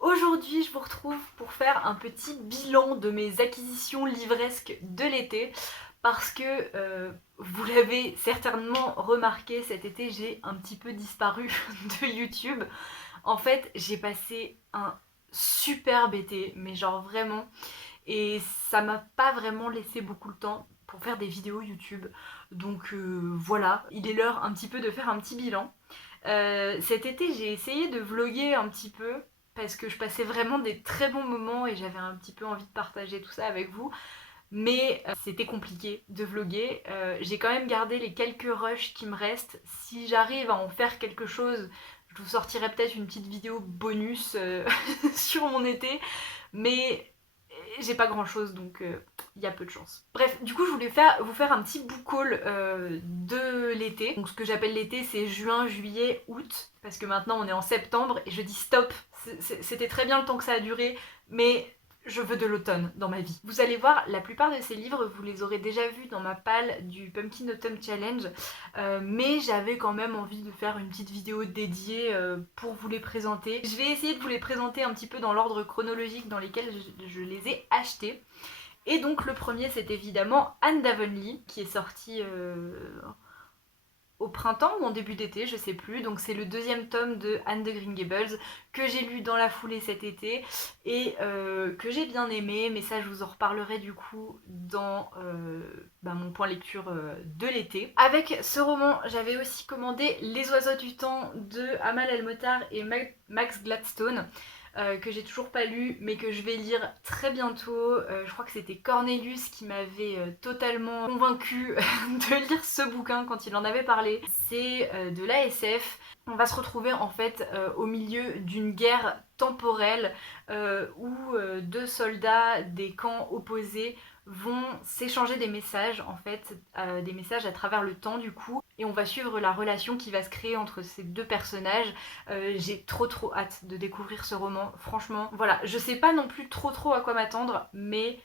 Aujourd'hui, je vous retrouve pour faire un petit bilan de mes acquisitions livresques de l'été parce que vous l'avez certainement remarqué, cet été j'ai un petit peu disparu de YouTube. En fait, j'ai passé un superbe été, mais genre vraiment, et ça m'a pas vraiment laissé beaucoup de temps pour faire des vidéos YouTube. Donc voilà, il est l'heure un petit peu de faire un petit bilan. Cet été, j'ai essayé de vlogger un petit peu parce que je passais vraiment des très bons moments et j'avais un petit peu envie de partager tout ça avec vous. Mais c'était compliqué de vlogger. J'ai quand même gardé les quelques rushs qui me restent. Si j'arrive à en faire quelque chose, je vous sortirai peut-être une petite vidéo bonus sur mon été. Mais j'ai pas grand chose donc il y a peu de chance. Bref, du coup je voulais vous faire un petit book haul de l'été. Donc ce que j'appelle l'été c'est juin, juillet, août. Parce que maintenant on est en septembre et je dis stop. C'était très bien le temps que ça a duré, mais je veux de l'automne dans ma vie. Vous allez voir, la plupart de ces livres, vous les aurez déjà vus dans ma palle du Pumpkin Autumn Challenge, mais j'avais quand même envie de faire une petite vidéo dédiée pour vous les présenter. Je vais essayer de vous les présenter un petit peu dans l'ordre chronologique dans lesquels je les ai achetés. Et donc le premier c'est évidemment Anne d'Avonlea, qui est sorti au printemps ou en début d'été, je sais plus. Donc c'est le deuxième tome de Anne de Green Gables que j'ai lu dans la foulée cet été et que j'ai bien aimé, mais ça je vous en reparlerai du coup dans mon point lecture de l'été. Avec ce roman, j'avais aussi commandé Les Oiseaux du Temps de Amal El-Mohtar et Max Gladstone. Que j'ai toujours pas lu mais que je vais lire très bientôt. Je crois que c'était Cornelius qui m'avait totalement convaincue de lire ce bouquin quand il en avait parlé. C'est de l'ASF. On va se retrouver en fait au milieu d'une guerre temporelle où deux soldats des camps opposés vont s'échanger des messages en fait, des messages à travers le temps du coup, et on va suivre la relation qui va se créer entre ces deux personnages. J'ai trop hâte de découvrir ce roman, franchement. Voilà, je sais pas non plus trop à quoi m'attendre, mais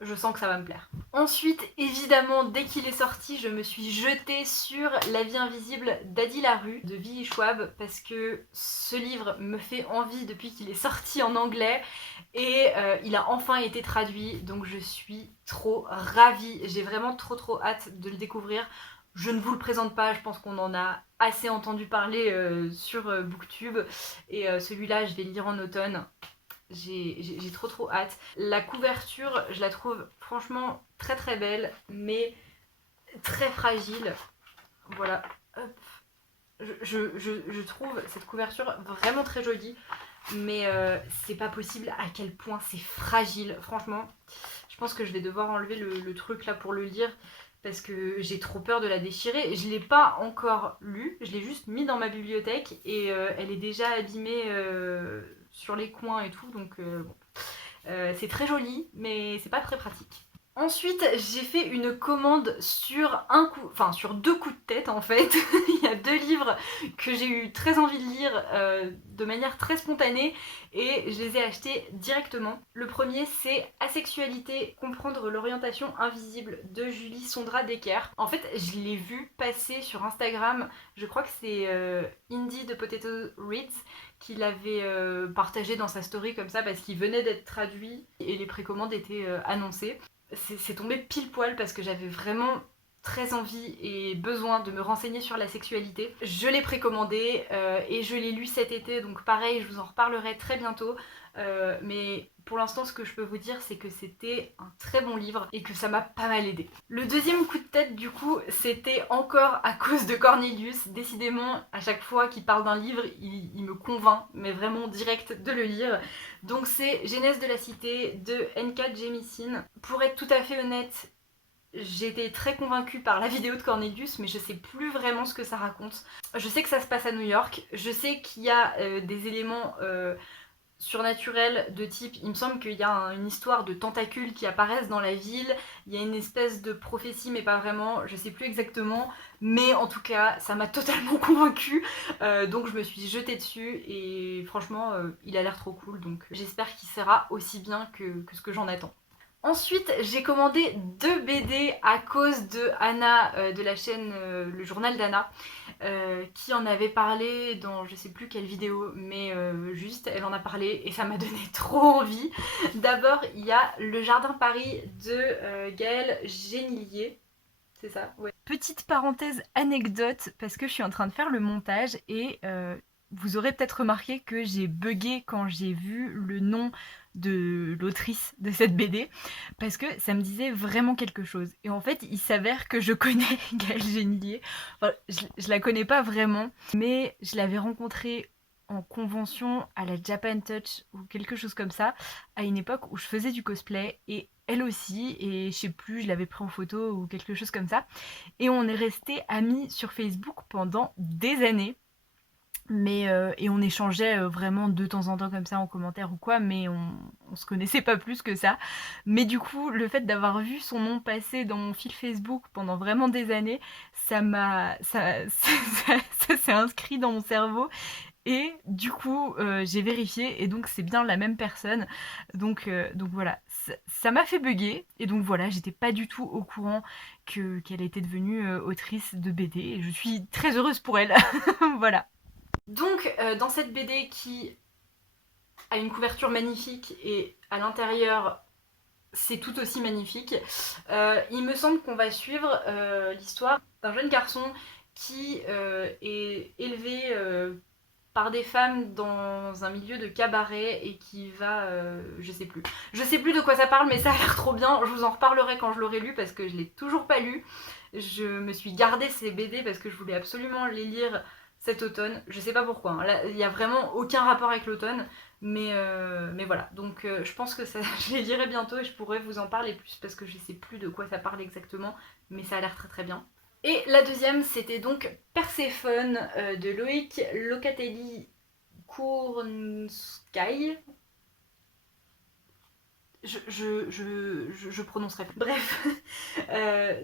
je sens que ça va me plaire. Ensuite, évidemment, dès qu'il est sorti, je me suis jetée sur La vie invisible d'Adi Larue de V.E. Schwab parce que ce livre me fait envie depuis qu'il est sorti en anglais et il a enfin été traduit, donc je suis trop ravie. J'ai vraiment trop hâte de le découvrir. Je ne vous le présente pas, je pense qu'on en a assez entendu parler sur Booktube et celui-là je vais le lire en automne. J'ai trop hâte. La couverture, je la trouve franchement très belle, mais très fragile. Voilà. Hop. Je trouve cette couverture vraiment très jolie, mais c'est pas possible à quel point c'est fragile. Franchement, je pense que je vais devoir enlever le truc là pour le lire parce que j'ai trop peur de la déchirer. Je l'ai pas encore lu, je l'ai juste mis dans ma bibliothèque et elle est déjà abîmée sur les coins et tout, donc bon. C'est très joli, mais c'est pas très pratique. Ensuite, j'ai fait une commande sur sur deux coups de tête en fait. Il y a deux livres que j'ai eu très envie de lire de manière très spontanée et je les ai achetés directement. Le premier c'est Asexualité, comprendre l'orientation invisible de Julie Sondra Decker. En fait, je l'ai vu passer sur Instagram, je crois que c'est Indie de Potato Reads qui l'avait partagé dans sa story comme ça parce qu'il venait d'être traduit et les précommandes étaient annoncées. C'est tombé pile poil parce que j'avais vraiment très envie et besoin de me renseigner sur la sexualité. Je l'ai précommandé et je l'ai lu cet été, donc pareil, je vous en reparlerai très bientôt. Mais pour l'instant, ce que je peux vous dire, c'est que c'était un très bon livre et que ça m'a pas mal aidé. Le deuxième coup de tête, du coup, c'était encore à cause de Cornelius. Décidément, à chaque fois qu'il parle d'un livre, il me convainc, mais vraiment direct, de le lire. Donc c'est Genèse de la Cité de N.K. Jemisin. Pour être tout à fait honnête, j'ai été très convaincue par la vidéo de Cornelius, mais je sais plus vraiment ce que ça raconte. Je sais que ça se passe à New York, je sais qu'il y a des éléments surnaturels de type, il me semble qu'il y a une histoire de tentacules qui apparaissent dans la ville, il y a une espèce de prophétie mais pas vraiment, je sais plus exactement, mais en tout cas ça m'a totalement convaincue, donc je me suis jetée dessus et franchement il a l'air trop cool, donc j'espère qu'il sera aussi bien que ce que j'en attends. Ensuite, j'ai commandé 2 BD à cause de Anna de la chaîne Le Journal d'Anna, qui en avait parlé dans je sais plus quelle vidéo, mais juste elle en a parlé et ça m'a donné trop envie. D'abord, il y a Le Jardin Paris de Gaëlle Génilier. C'est ça, ouais. Petite parenthèse anecdote, parce que je suis en train de faire le montage et vous aurez peut-être remarqué que j'ai bugué quand j'ai vu le nom de l'autrice de cette BD, parce que ça me disait vraiment quelque chose. Et en fait, il s'avère que je connais Gaëlle Génilier. Enfin, je la connais pas vraiment, mais je l'avais rencontrée en convention à la Japan Touch ou quelque chose comme ça, à une époque où je faisais du cosplay, et elle aussi, et je sais plus, je l'avais pris en photo ou quelque chose comme ça. Et on est restés amis sur Facebook pendant des années. Mais et on échangeait vraiment de temps en temps comme ça en commentaire ou quoi, mais on se connaissait pas plus que ça. Mais du coup, le fait d'avoir vu son nom passer dans mon fil Facebook pendant vraiment des années, ça s'est inscrit dans mon cerveau. Et du coup, j'ai vérifié et donc c'est bien la même personne. Donc voilà, ça m'a fait bugger. Et donc voilà, j'étais pas du tout au courant qu'elle était devenue autrice de BD. Et je suis très heureuse pour elle. Voilà. Donc dans cette BD qui a une couverture magnifique et à l'intérieur c'est tout aussi magnifique, il me semble qu'on va suivre l'histoire d'un jeune garçon qui est élevé par des femmes dans un milieu de cabaret et qui va... je sais plus. Je sais plus de quoi ça parle, mais ça a l'air trop bien. Je vous en reparlerai quand je l'aurai lu parce que je l'ai toujours pas lu. Je me suis gardé ces BD parce que je voulais absolument les lire cet automne. Je sais pas pourquoi. Hein. Là, il n'y a vraiment aucun rapport avec l'automne. Mais voilà. Donc je pense que ça, je les lirai bientôt et je pourrai vous en parler plus parce que je sais plus de quoi ça parle exactement. Mais ça a l'air très très bien. Et la deuxième, c'était donc Perséphone de Loïc Locatelli Kournsky. Je prononcerai plus. Bref.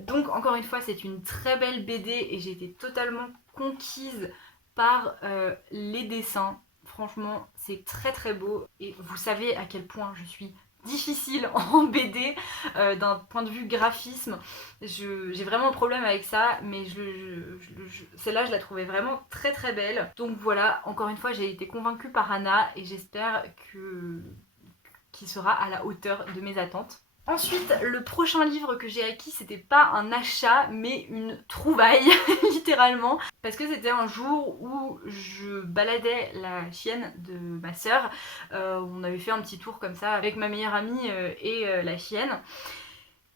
Donc, encore une fois, c'est une très belle BD et j'ai été totalement conquise par les dessins. Franchement, c'est très très beau et vous savez à quel point je suis difficile en BD d'un point de vue graphisme. J'ai vraiment un problème avec ça, mais celle-là, je la trouvais vraiment très très belle. Donc voilà, encore une fois, j'ai été convaincue par Anna et j'espère qu'il sera à la hauteur de mes attentes. Ensuite, le prochain livre que j'ai acquis, c'était pas un achat, mais une trouvaille, littéralement. Parce que c'était un jour où je baladais la chienne de ma sœur. On avait fait un petit tour comme ça avec ma meilleure amie et la chienne.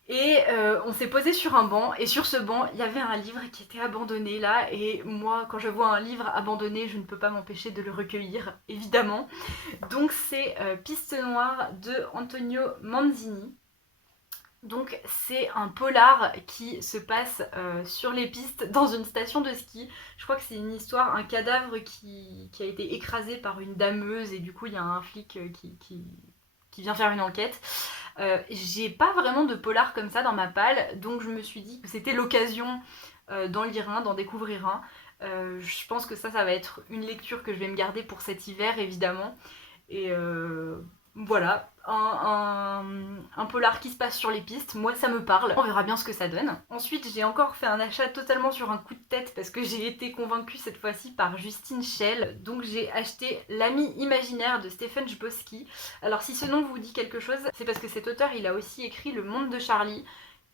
Et on s'est posé sur un banc, et sur ce banc, il y avait un livre qui était abandonné là, et moi, quand je vois un livre abandonné, je ne peux pas m'empêcher de le recueillir, évidemment. Donc c'est Piste Noire de Antonio Manzini. Donc c'est un polar qui se passe sur les pistes dans une station de ski. Je crois que c'est une histoire, un cadavre qui a été écrasé par une dameuse, et du coup il y a un flic qui vient faire une enquête. J'ai pas vraiment de polar comme ça dans ma palle, donc je me suis dit que c'était l'occasion d'en lire un, d'en découvrir un. Je pense que ça va être une lecture que je vais me garder pour cet hiver, évidemment. Et voilà, un polar qui se passe sur les pistes, moi ça me parle, on verra bien ce que ça donne. Ensuite j'ai encore fait un achat totalement sur un coup de tête parce que j'ai été convaincue cette fois-ci par Justine Schell, donc j'ai acheté L'ami imaginaire de Stephen Chbosky. Alors si ce nom vous dit quelque chose, c'est parce que cet auteur il a aussi écrit Le monde de Charlie,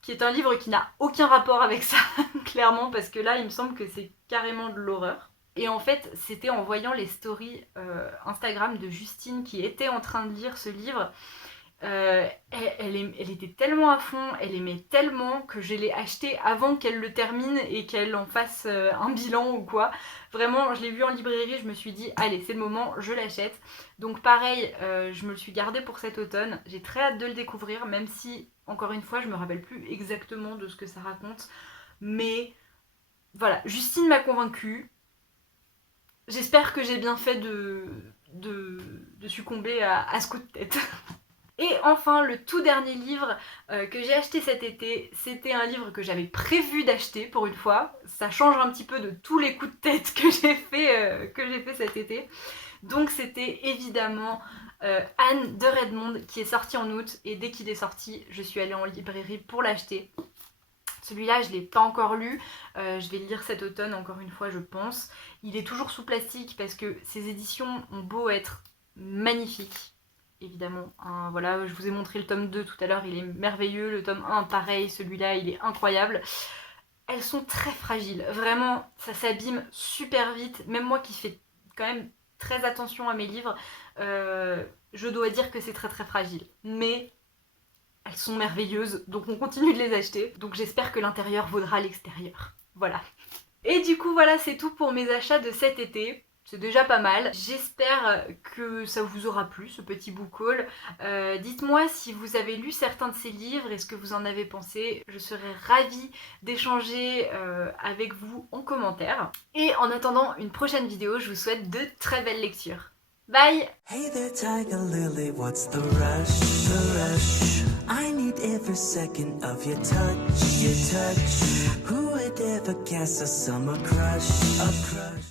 qui est un livre qui n'a aucun rapport avec ça, clairement, parce que là il me semble que c'est carrément de l'horreur. Et en fait, c'était en voyant les stories Instagram de Justine qui était en train de lire ce livre. Elle était tellement à fond, elle aimait tellement que je l'ai acheté avant qu'elle le termine et qu'elle en fasse un bilan ou quoi. Vraiment, je l'ai vu en librairie, je me suis dit, allez, c'est le moment, je l'achète. Donc pareil, je me le suis gardé pour cet automne. J'ai très hâte de le découvrir, même si, encore une fois, je me rappelle plus exactement de ce que ça raconte. Mais voilà, Justine m'a convaincue. J'espère que j'ai bien fait de succomber à ce coup de tête. Et enfin, le tout dernier livre que j'ai acheté cet été, c'était un livre que j'avais prévu d'acheter pour une fois. Ça change un petit peu de tous les coups de tête que j'ai fait cet été. Donc c'était évidemment Anne de Redmond qui est sorti en août et dès qu'il est sorti je suis allée en librairie pour l'acheter. Celui-là je ne l'ai pas encore lu, je vais le lire cet automne encore une fois je pense. Il est toujours sous plastique parce que ces éditions ont beau être magnifiques. Évidemment, hein, voilà, je vous ai montré le tome 2 tout à l'heure, il est merveilleux, le tome 1 pareil, celui-là il est incroyable. Elles sont très fragiles, vraiment ça s'abîme super vite, même moi qui fais quand même très attention à mes livres, je dois dire que c'est très très fragile, mais elles sont merveilleuses, donc on continue de les acheter, donc j'espère que l'intérieur vaudra l'extérieur, voilà. Et du coup voilà, c'est tout pour mes achats de cet été. C'est déjà pas mal. J'espère que ça vous aura plu, ce petit book haul. Dites-moi si vous avez lu certains de ces livres et ce que vous en avez pensé. Je serais ravie d'échanger avec vous en commentaire. Et en attendant une prochaine vidéo, je vous souhaite de très belles lectures. Bye! Hey there, Tiger Lily, what's the rush? The rush. I need every second of your touch, your touch. Who would ever guess a summer crush? A crush.